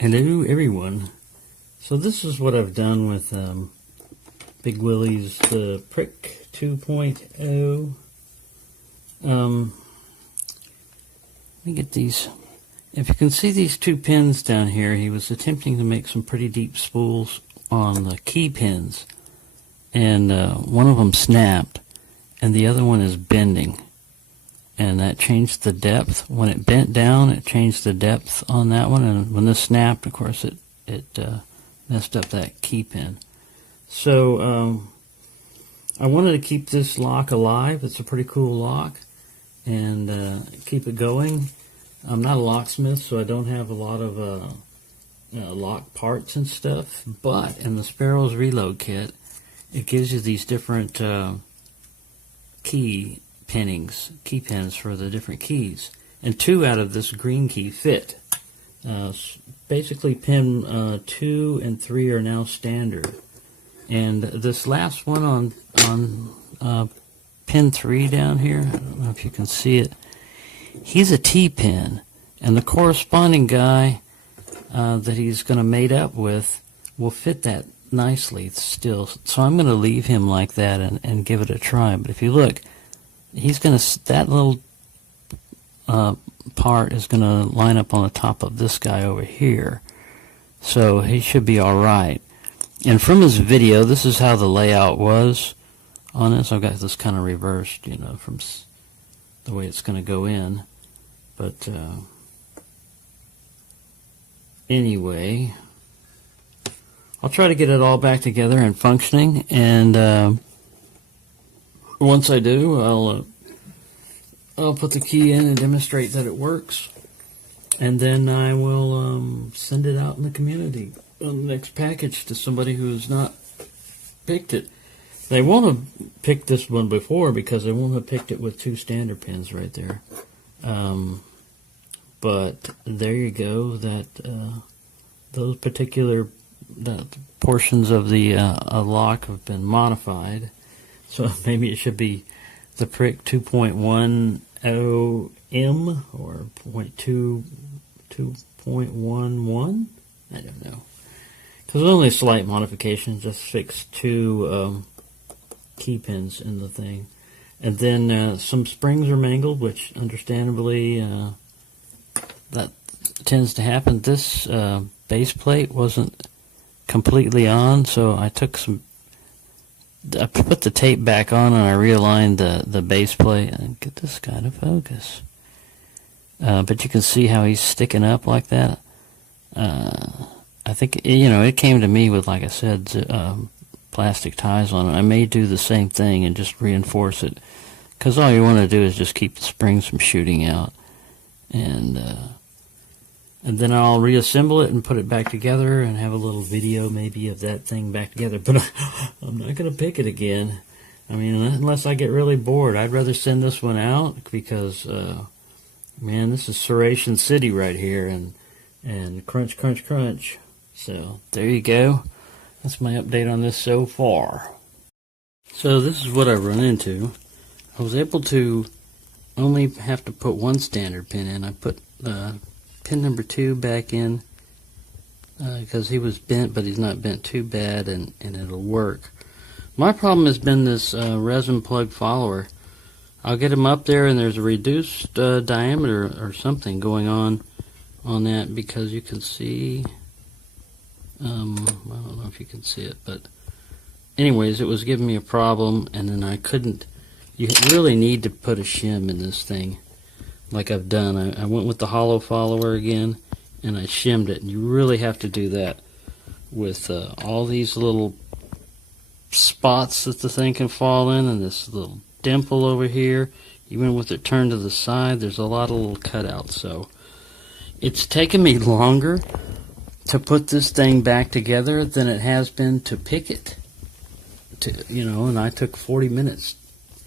Hello everyone. So this is what I've done with Big Willy's Prick 2.0. Let me get these. If you can see these two pins down here, he was attempting to make some pretty deep spools on the key pins, and one of them snapped and the other one is bending, and that changed the depth. When it bent down, it changed the depth on that one, and when this snapped, of course, it messed up that key pin. So I wanted to keep this lock alive. It's a pretty cool lock, and keep it going. I'm not a locksmith, so I don't have a lot of lock parts and stuff, but in the Sparrow's Reload Kit, it gives you these different key pins for the different keys, and 2 out of this green key fit. Basically pin 2 and 3 are now standard, and this last one on pin 3 down here, I don't know if you can see it, he's a T-pin, and the corresponding guy that he's going to mate up with will fit that nicely still. So I'm going to leave him like that and give it a try. But if you look, he's going to, that little part is going to line up on the top of this guy over here. So he should be alright. And from his video, this is how the layout was on this. I've got this kind of reversed, you know, from the way it's going to go in. But anyway, I'll try to get it all back together and functioning, and once I do, I'll put the key in and demonstrate that it works, and then I will send it out in the community on the next package to somebody who's not picked it. They won't have picked this one before because they won't have picked it with 2 standard pins right there. But there you go. That those particular portions of the lock have been modified. So maybe it should be the Prick 2.10M or 2.11. I don't know. Because it's only a slight modification. Just fixed 2 key pins in the thing. And then some springs are mangled, which understandably that tends to happen. This base plate wasn't completely on, so I put the tape back on and I realigned the base plate and get this guy to focus. But you can see how he's sticking up like that. I think, you know, it came to me with, like I said, plastic ties on it. I may do the same thing and just reinforce it, because all you want to do is just keep the springs from shooting out, and then I'll reassemble it and put it back together and have a little video maybe of that thing back together. But I'm not going to pick it again. I mean, unless I get really bored. I'd rather send this one out because man, this is Serration City right here, and crunch, crunch, crunch. So there you go. That's my update on this so far. So this is what I run into. I was able to only have to put 1 standard pin in. I put pin number 2 back in because he was bent, but he's not bent too bad, and it'll work. My problem has been this resin plug follower. I'll get him up there and there's a reduced diameter or something going on that, because you can see, I don't know if you can see it, but anyways, it was giving me a problem, and then I couldn't. You really need to put a shim in this thing, like I've done. I went with the hollow follower again, and I shimmed it. And you really have to do that with all these little spots that the thing can fall in, and this little dimple over here. Even with it turned to the side, there's a lot of little cutouts. So it's taken me longer to put this thing back together than it has been to pick it. You know, and I took 40 minutes.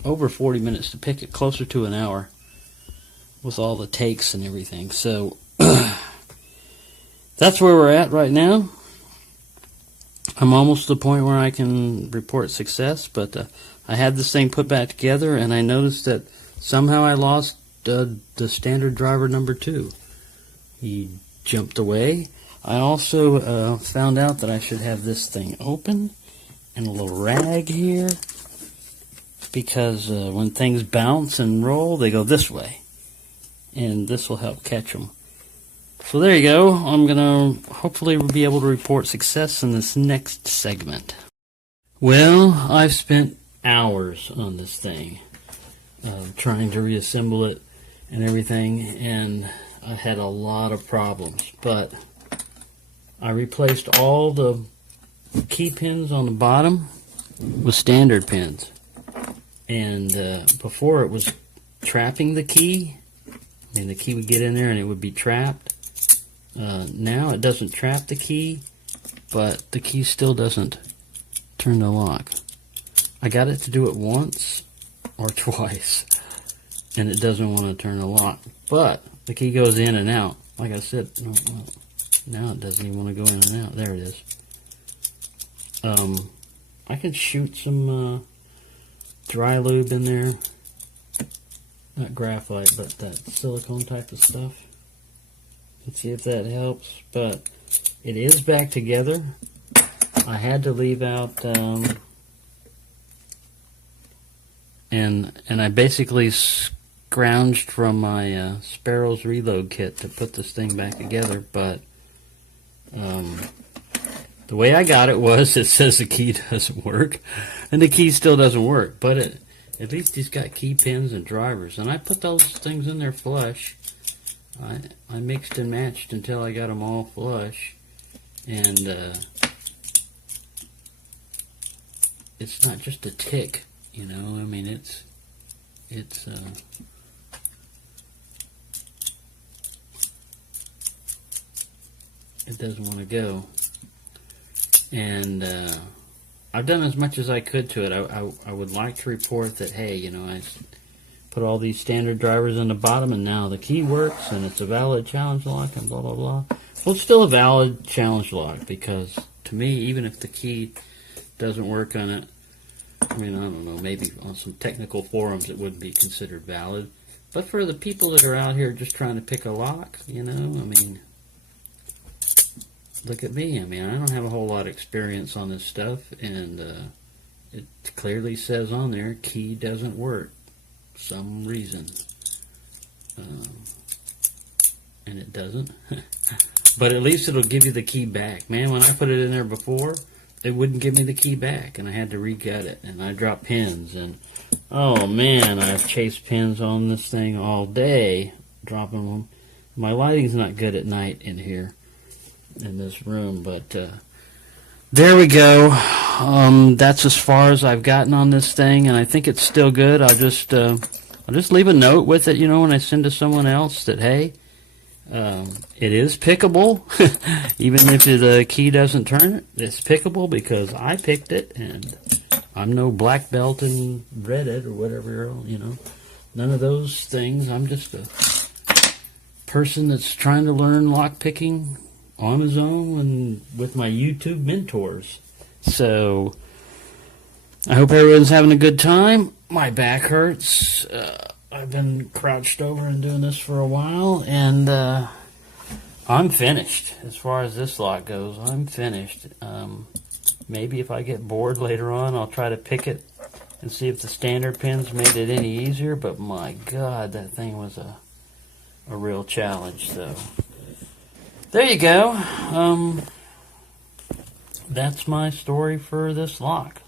Over 40 minutes to pick it, closer to an hour with all the takes and everything. So that's where we're at right now. I'm almost to the point where I can report success, but I had this thing put back together, and I noticed that somehow I lost the standard driver number 2. He jumped away. I also found out that I should have this thing open and a little rag here, because when things bounce and roll, they go this way, and this will help catch them. So there you go. I'm going to hopefully be able to report success in this next segment. Well, I've spent hours on this thing, trying to reassemble it and everything, and I had a lot of problems, but I replaced all the key pins on the bottom with standard pins. And before, it was trapping the key. I mean, the key would get in there and it would be trapped. Now it doesn't trap the key, but the key still doesn't turn the lock. I got it to do it once or twice, and it doesn't want to turn the lock. But the key goes in and out. Like I said, now it doesn't even want to go in and out. There it is. I can shoot some dry lube in there. Not graphite, but that silicone type of stuff. Let's see if that helps. But it is back together. I had to leave out, and I basically scrounged from my Sparrow's reload kit to put this thing back together. But the way I got it was, it says the key doesn't work, and the key still doesn't work, but at least he's got key pins and drivers, and I put those things in there flush. I mixed and matched until I got them all flush, and it's not just a tick, you know. I mean, it doesn't want to go. And I've done as much as I could to it. I would like to report that, hey, you know, I put all these standard drivers on the bottom, and now the key works, and it's a valid challenge lock, and blah, blah, blah. Well, it's still a valid challenge lock, because to me, even if the key doesn't work on it, I mean, I don't know, maybe on some technical forums it wouldn't be considered valid. But for the people that are out here just trying to pick a lock, you know, I mean, look at me. I mean, I don't have a whole lot of experience on this stuff, and it clearly says on there, key doesn't work. Some reason. And it doesn't. But at least it'll give you the key back. Man, when I put it in there before, it wouldn't give me the key back, and I had to re-gut it, and I dropped pins, and oh man, I've chased pins on this thing all day, dropping them. My lighting's not good at night in here, in this room, but there we go. That's as far as I've gotten on this thing, and I think it's still good. I'll just leave a note with it, you know, when I send to someone else that, hey, it is pickable. Even if the key doesn't turn it, it's pickable because I picked it, and I'm no black belt in Reddit or whatever, you know, none of those things. I'm just a person that's trying to learn lock picking on his own and with my YouTube mentors. So I hope everyone's having a good time. My back hurts. I've been crouched over and doing this for a while, and I'm finished. As far as this lock goes, I'm finished. Maybe if I get bored later on, I'll try to pick it and see if the standard pins made it any easier, but my God, that thing was a real challenge. So there you go. That's my story for this lock.